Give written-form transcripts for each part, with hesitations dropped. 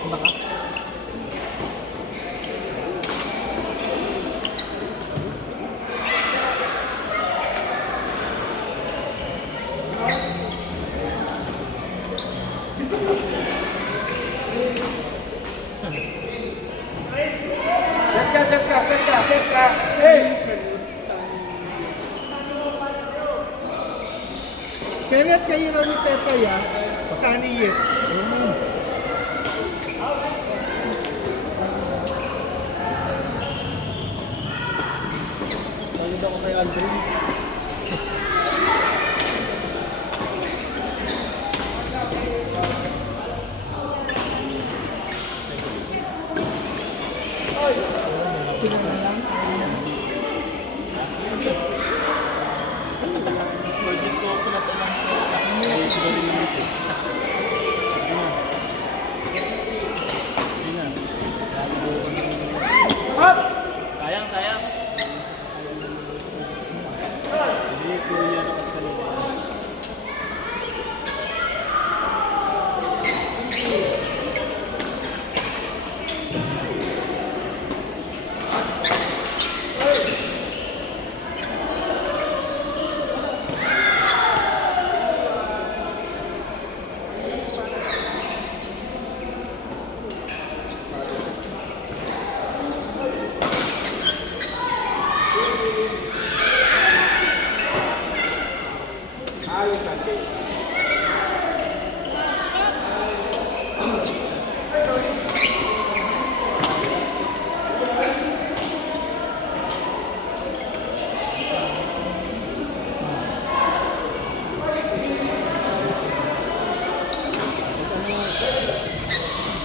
Baka. Cheska. Hey! Kenneth kayo ni Pepe ya? Sunny yet. Salud ako kay Aldrin. Sayang. Hindi ko yan ako sa kanila.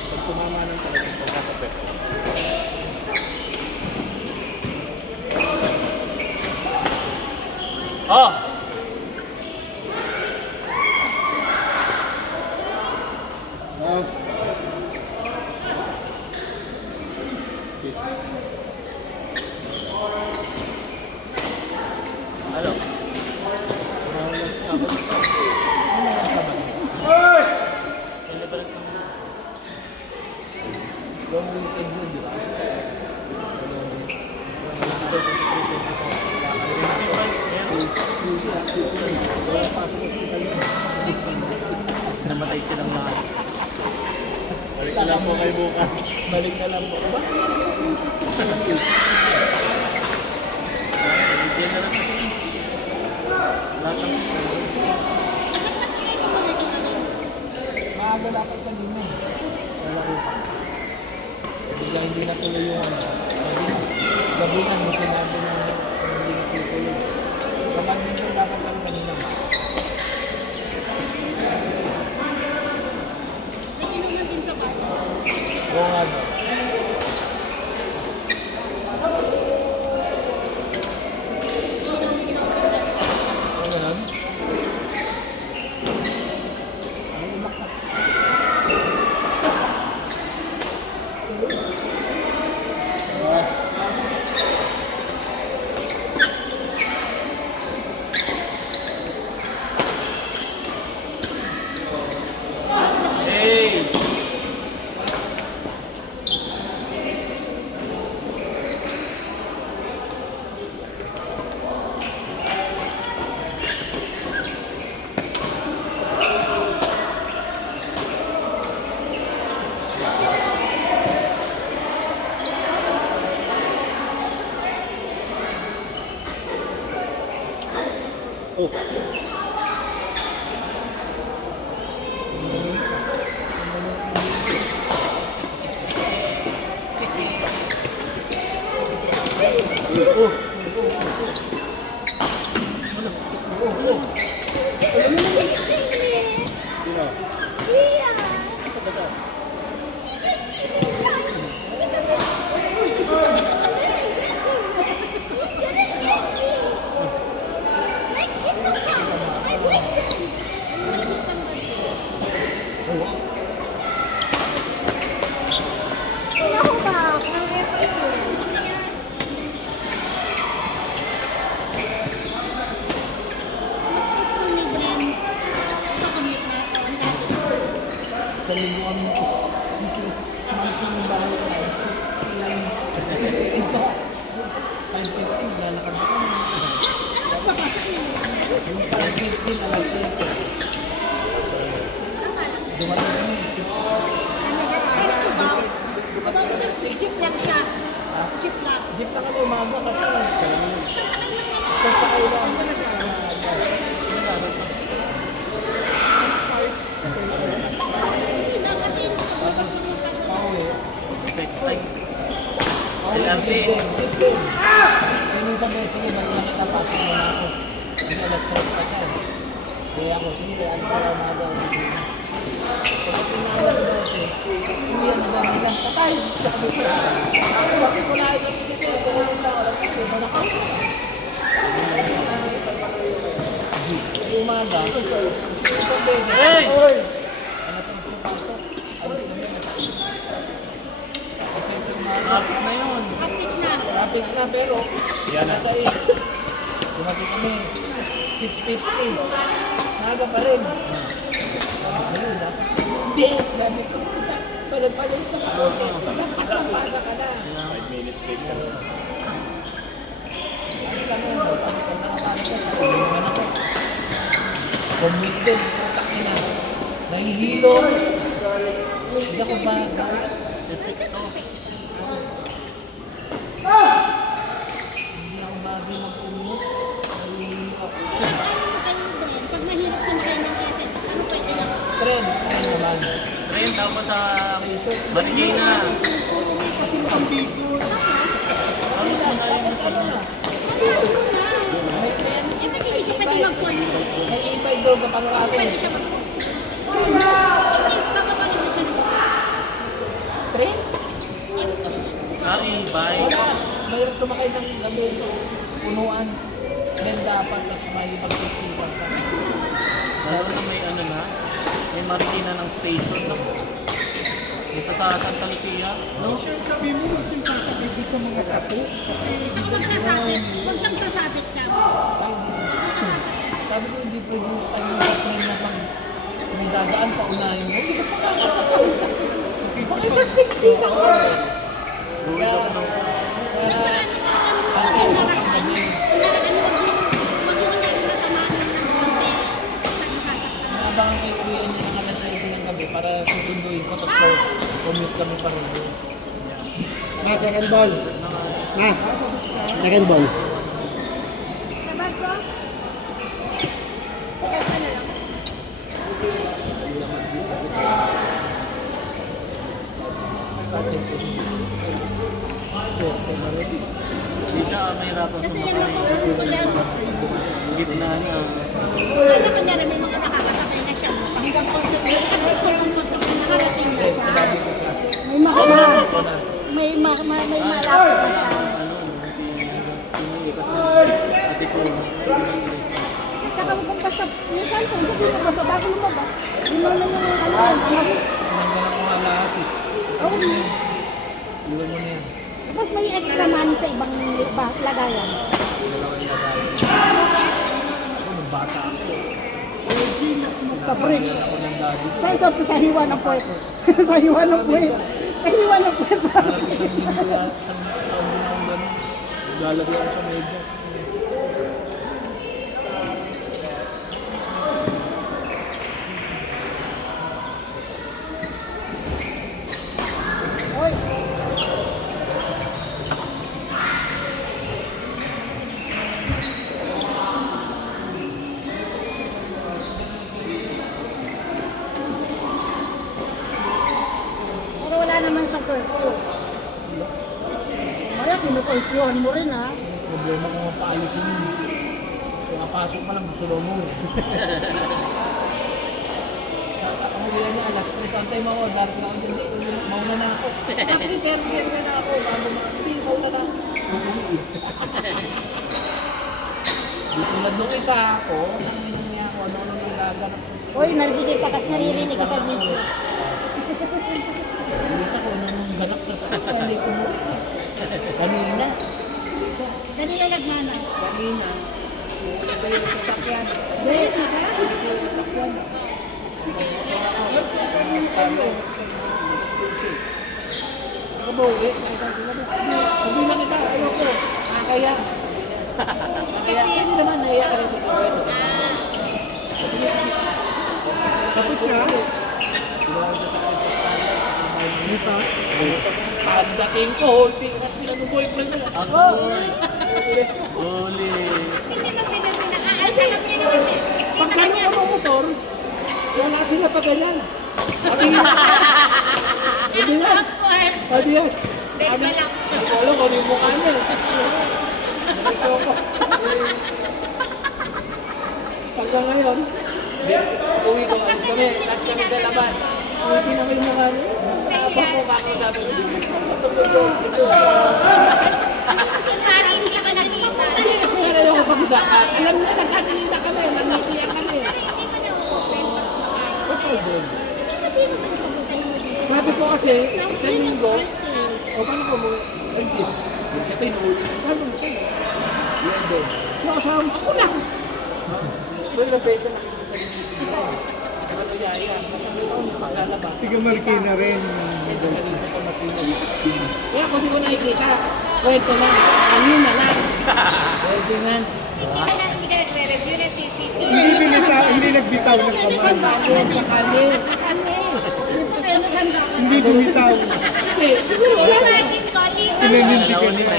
Pag tumama ng talagang pagkakapet. Oh! Ano? Long weekend yun, di ba? Namatay silang lahat. Balik na lang po kayo bukas. Balik na lang po. Ba? Bigyan na lang kasi. Lahat ng Maaga dapat kanina. Wala ko pa. Bigla hindi natuloy yung ano. Gabi na, may sinabi na hindi natutuloy. Kapag nito dapat kami kanina. Oo nga no. Ano nun? Hey! Oh! Yung 5:15 alas 7. Dumating kami. Jeep lang siya. Jeep lang. Jeep na kami umaga kasi sasakay lang. Hindi na kasi Pauwi. Text time. Pauwi. Sinabi. Jeep din. Yung sabi, sige, mag-ingat kita, pasok mo na ako. Kasi alas 3 pa siya. Kaya ako, sige, alas na umaga. Pagdating na alas 12, hindi yan madami lang. Patay! Sabi ko, bakit ko na ito dito? Pumunta ako lang. Sabi ko, umaga, isang beses. Hey! Alas 8 pasok. Alis kami alas 8. Kasi sa umaga, Traffic na yun. kapit na. traffic na pero Yan na. alas 8. Dumating kami 6:50. Naga pa rin. Sabi sa'yo, dapat hindi. Sabi ko, palag-palag sa kapote. Lampas-lampasa ka na. 5 minutes late ka. Sabi kami, sabi ko, nakapasok. Sabi naman ako. Commute din, putak ina. Nahihilo. Hindi ako ba? I-fix to. Hindi ako bagay mag-commute. Nahihilo ako. Pag mahirap sumakay ng SS, ano pwede lang? Trend, ano naman? Train tapos sa Marikina. Kasi makambiko. Ano na yung ano na? May Siyempre, hindi siya pwede mag-phone. may e-bike doon kapag Pwede atin. siya mag-phone. Papapalit siya ng Train? Bye. Wala. Mayroong sumakay ng gabi ito. Punuan. Then dapat mas may pagsiksipan ka. Lalo na may ano na, may Marikina ng station na. Isa sa Santa Lucia. No? Sabi mo, kasi sasabit din sa mga tapo. Kasi magsasabit. Huwag siyang sasabit ka. Ay, hindi. Sabi ko hindi pwede yung tayo sa train na pag may dadaan pa unahin mo. Hindi ka pa kakasakay ka. Bakit ba 60 ka pa? Kaya, ate, ang gabi. Naabangan kay kuya niya ng alas 7 ng gabi para susunduin ko. Tapos commute kami pa rin. na, second ball. Na, second ball. Sabag ko? Kaya na lang. Ate ko. Swerte na rin. Hindi siya mahirapan Kasi may sumakay. magpapagod yan. Gitna niya. Alam mo niya na may mga nakakasakay na siya. Hanggang concert na nakarating na siya. Sinabi ko siya. May makama. Ito na. May malapit na siya. Ate ko. Saka huwag kang basta, yung cellphone, sabihin mo basta bago lumabas. Yun naman yung ano yan. Nanggalang ko nga lahat eh. Oh, Iwan mo na yan. tapos may extra money sa ibang lagayan. Dalawang lagay. Ako nung bata ako. Sa fridge. Ako ng daddy ko. Sa hiwa ng puwet. Sa hiwa ng puwet. Sa hiwa ng puwet. Parang isang linggo lang, isang taon din ako ganun. Lalagay ako sa media. Oy. Pero wala naman sa curfew. Maya, kinukurfewhan mo rin ha. Problema ko mapaalisin yun. Kung napasok pa lang, gusto daw mo eh. Ang huli niya, alas 3, antay mo ako, darating ako dyan, hindi, mauna na ako. Bakit 30 na ako, bago hindi, mauna na ako. Bumuli eh. Di tulad nung isa ako, nang niya ako, ano nang gaganap sa Uy, narinig ka kasi naririnig ka sa video. Yung isa ko, nung ganak sa school, hindi ko mo. Kanina. Isa, Ganun na nagmana. kanina. Ito yung sasakyan. Dahil ka ba? Ito yung sasakyan. Starter. Ako ba uwi? Kahit ang sila mo. Sabihin na kita, ayoko. Kaya. Kaya hindi naman naiyak ka rin sa kawin. Tapos na? Hindi pa? Pagdating ko, hindi ko kasi ano boyfriend nila. Ako! Uli. Hindi na pinag-pinakaalam niya naman eh. Pagkano ko ng motor, wala sila pa ganyan. Pati Hindi yan. Pati yan. Beg ko lang. Hindi ko alam kung ano yung mukha niya. Diretso ko. Pagka ngayon, uwi ko, alis kami, touch kami sa labas. Uwi na kayo mukha niya. Tapos ko kakasabi ko, sa tulog ito. Para hindi ka nakita. Pero yung pag-usapan, alam na, nagkakalita kami, nanitiyak kami. Hindi ka na-open pag kumakain. Totoo din. Hindi sabihin mo saan pupuntahin mo dito. Sabi ko kasi, sa linggo, o paano ko mo, ay, siya pinuli. Paano mo siya? Yan doon. Yung kasama, ako lang. Well, na beso nakikita niyo. Ano yaya? Sabi ko, paglalabas. Sige, Marikina rin. Ito na dito sa Masino. Kaya kung di ko nakikita, kwento lang. Kanina lang. Pwede nga. Hindi ka nagre-review na CCTV. Hindi nagbitaw ng kamay. Sa kanya. Hindi pa kayo naganda. Hindi bumitaw. Hindi, siguro wala na. Imagine ko, Lito. Pinanindigan niya.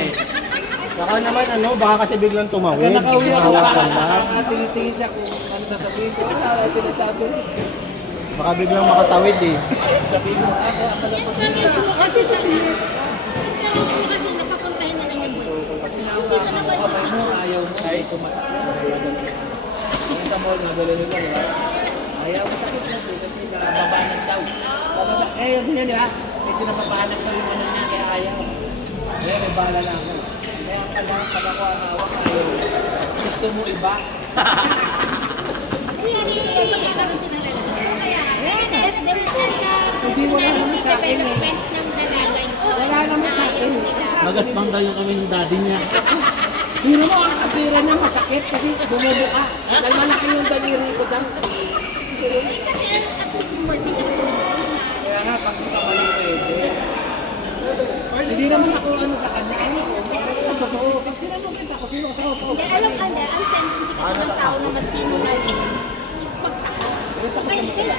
Saka naman baka kasi biglang tumawid. Kaya nakauwi ako, Hawakan na. nakakatingin siya kung ano sasabihin ko. Ano ay pinasabi rin. Baka biglang makatawid eh. Sabihin mo, akala ko Kasi napapuntahin na lang yung boy. Hindi ka naman kapay mo, ayaw mo, ay sumasak na. Yung sa mall, nagdala nila, di ba? Ayaw, masakit na po kasi nababanag daw. Bababa, eh, yun yan, di ba? Medyo nababanag daw yung ano niya, kaya ayaw. Kaya may bala lang ako. Kaya pala ko ang hawak, ayaw. Gusto mo iba? Hindi mo lang naman sa akin eh. Wala naman sa akin eh. Magaspang kayo kami ng daddy niya. Hindi mo ang kapira niya masakit kasi bumubuka. Dahil malaki yung daliri ko daw. Kaya nga, pag kamali pwede. Hindi naman ako ano sa kanya. Ano ko? Ang totoo. Pag tinanong kita ko, sino sa ako? Ang tendency kasi ng tao na magsinungaling is magtakot. Kaya,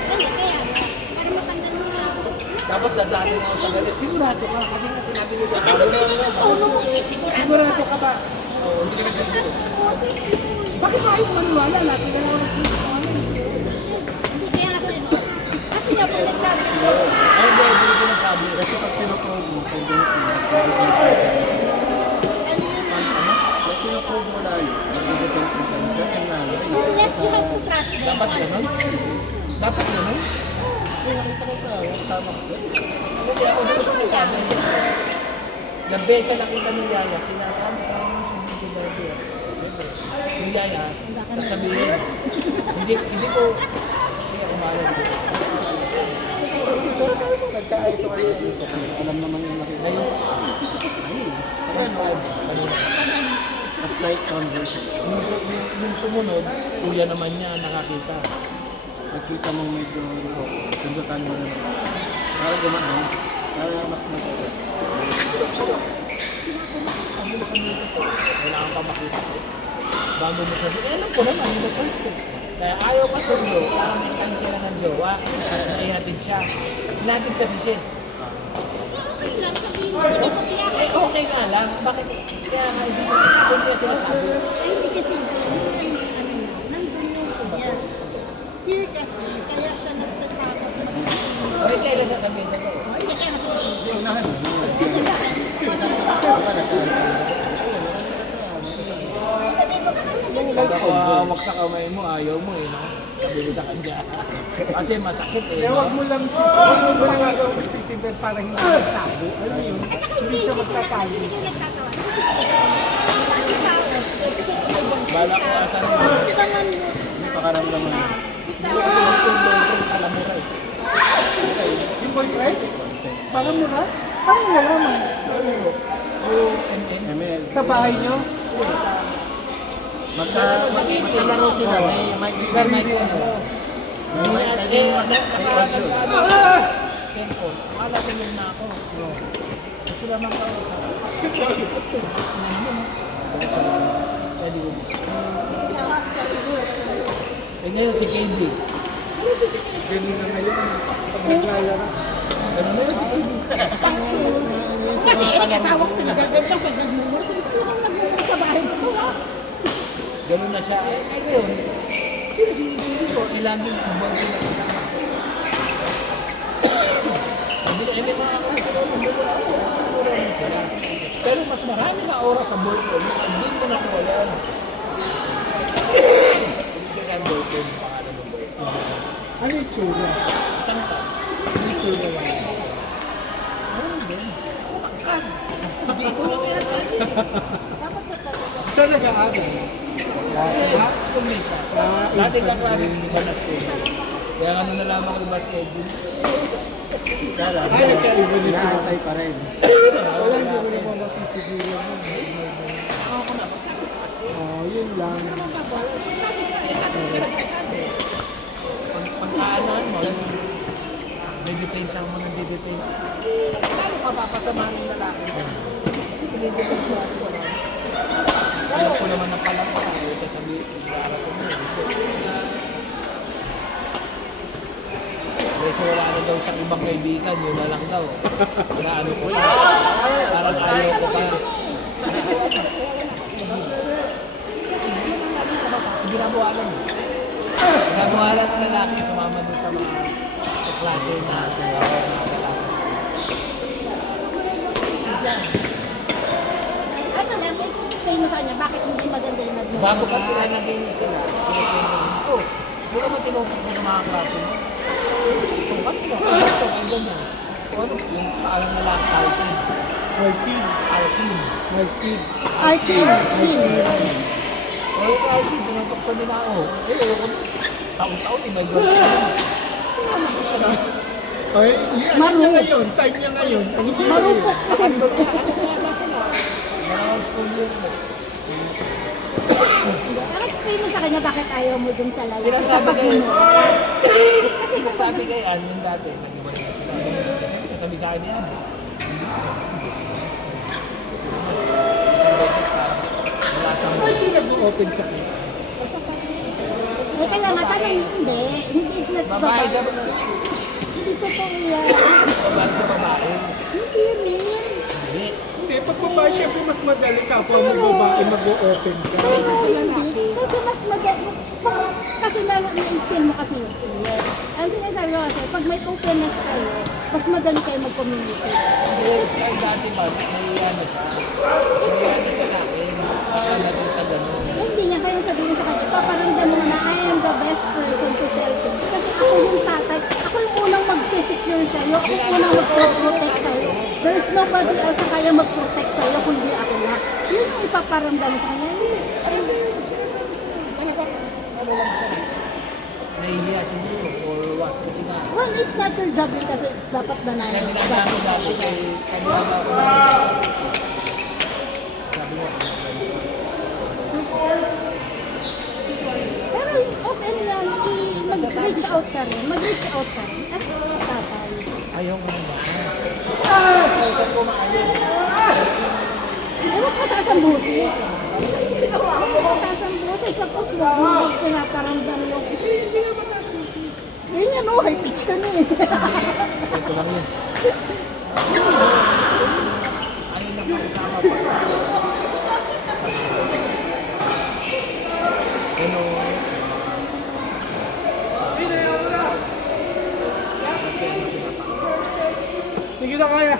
para matandaan mo nga ako. Tapos dadaan mo ako sa galit. Sigurado ka. Kasi nga sinabi nito. Kasi tono mo, sigurado Sigurado ka ba? Oo, hindi naman sigurado. Boses ito. Bakit ayaw mo maniwala? Lati ka na ako nagsisinungaling. Hindi kaya kasi, kasi nga po nagsabi ko, Ay, hindi ko nasabi. Kasi pag pinaprove mo, tendency, mag-defense mechanism. ano yun, Pag pinaprove mo na yun, mag-defense mechanism. Ganyan na. let you have to trust them. Dapat ganun? Dapat ganun? Nakita ko ka, kasama ko. Kasi ako dito sa sabi niya. Ilang beses nakita ni Yaya, sinasabi sa akin sa video baby. Yung Yaya, sasabihin. Hindi ko, hindi ako malam. Pero sabi ko, nagka-ito kayo. Alam naman yung nakita. Ngayon, Last night conversion. yung sumunod, kuya naman niya nakakita. Nakita mong medyo, sundutan mo naman. Para gumaan. Para mas matagal. Ang mula sa dito ko, kailangan pa makita ko. Bago mo sabi, alam ko naman, hindi ko ko. Kaya ayaw ka sundo, para may kansya ng jowa, naihatid siya. Hinatid kasi siya. Okay lang, sabihin mo, ipakiyak. Eh, okay nga lang. Bakit? Kaya nga, hindi ko niya sinasabi. Ay, hindi kasi, nandun yung fear. Fear kasi, kaya siya nagtatakot magsasabi. Bakit kailan sasabihin ko? Hindi kaya masasabi. Hindi, unahan mo. Sabihin mo sa kanya, ganun. Nagkawawak sa kamay mo, ayaw mo eh, no? Sabi ko sa kanya. Kasi masakit eh, Kaya no? wag mo lang gagawin magsisindan para hindi magtago. Alam mo yun? At saka Hindi siya magtatago. Hindi nagtatawa. Lagi sa akin, sige, Bala ko asan mo. Tangan mo. May pakaramdaman mo. Hindi ko kasi gusto yung boyfriend, alam mo kayo. Yung boyfriend? Parang mo ba? Paano nalaman? Yung MM. ML. Sa bahay niyo? Magkalaro sila. May Pero may video. kono. May audio. Tempo. Akala ko yun na ako. Gusto naman ka. Pwede ko. Eh ngayon si KB. Ganun na ngayon. Pag naglalaro. Ganun na yun si KB. Kasi asawa ko pinagaganyan pag nagmumura. Sabi ko lang nagmumura sa bahay ko. Ganun na siya. Eh ngayon, sino ko, laging ibang sila kasama. May mga klase ko, mura rin sila. Pero mas marami na oras sa boyfriend, hindi mo nakuha yan. Hindi siya kaya boyfriend, pangalan ng boyfriend. Ano yung tsura? Tangkad. Ano yung tsura lang? Ano din? Tangkad. Hindi ko lang yan. Dapat sa talaga. Saan nag-aaral? Schoolmate ka. Dati kang klase, hindi ba na school? Kaya ano na lamang iba si Edwin. Kaya Ay, nagkaiba din sila. inaantay pa rin. Wala, hindi ko naman mapipigil mo. Ako na, magsabi ko kasi. Yun lang. Sabi ka, kasi hindi ka nagsasabi. Pag-aanan mo, may depensa mo ng depensa. Lalo ka papasamahan ng lalaki. Hindi pinidepensa ako. Alam ko naman na pala ko. Sasabihin, hindi ko mo. Kasi wala na daw sa ibang kaibigan, yun na lang daw. Wala ano ko pa. Parang ayaw ko pa. Kasi yun ang lagi ko sa ginagawa lang. Ginagawa lang ng lalaki, sumama doon sa mga klase na sila mga lalaki. Ano lang, explain mo sa kanya, bakit hindi maganda yung nagmumura? Bago pa sila naging sila, pinakwento ko, hindi ka mo tinukot ko sa mga klase mo. Sukat mo, ito, ang ganyan. O ano, yung paalang lalaki, Alpin. Martin. Alpin. Martin. Artin. O yung Alpin, tinutokso nila ako. Eh, ayoko na. Taon-taon, iba yung gano'n. Ano ko siya na? Ay, ano niya ngayon? Time niya ngayon. Ano ba Marupok. Ano kaya sila? Dalawang school year mo. Explain mo sa kanya bakit ayaw mo dun sa lalaki. Sinasabi Sa kayo, pagmumura. sinasabi kayo, yung dati, nag-iba rin sila. Kasi sabi sa akin yan. Wala sa mga. Martin nag-open siya. Eh, kaya nga, tanong, hindi. Hindi, it's not Babae sa Hindi totoo yan. babae sa babae. Hindi rin. Hindi. Hindi, pag babae, syempre mas madali ka kung mag-babae, mag-open ka. Hindi. Kasi mas madali. Kasi na-skill mo kasi yun. Ang sinasabi ko kasi, pag may openness kayo, mas madali kayo mag-communicate. Yes, ay dati ba, nahiya na siya. Nahiya na siya sa akin. Akala ko sa gano'n. Hindi niya kaya sabihin sa kanya, paparamdam mo na I am the best person to tell things. Kasi ako yung tatay, ako yung unang mag-secure sa'yo, ako yung unang mag-protect sa'yo. There's nobody else na kaya mag-protect sa'yo kundi ako lang. Yun yung ipaparamdam sa kanya. Hindi. Talagang, ano lang siya. Nahihiya siguro or what. Kasi nga, Well, it's not your job yun kasi it's dapat na kaya namin. ginagawa ko dati kay kanyaga ko na. Sabi nga, Pero open lang, mag-reach out ka rin. Mag-reach out ka rin. At tatay. ayaw ko ng baka. Kausap ko maayos. Eh, huwag mataas ang busis. Huwag mataas ang busis. Tapos huwag mo pinaparamdam yung, hindi nga mataas ang busis. Yun yan, oh, high pitch ka na eh. Ito lang yun. Ayaw na pakisama pa. Ano? Hindi kita kaya.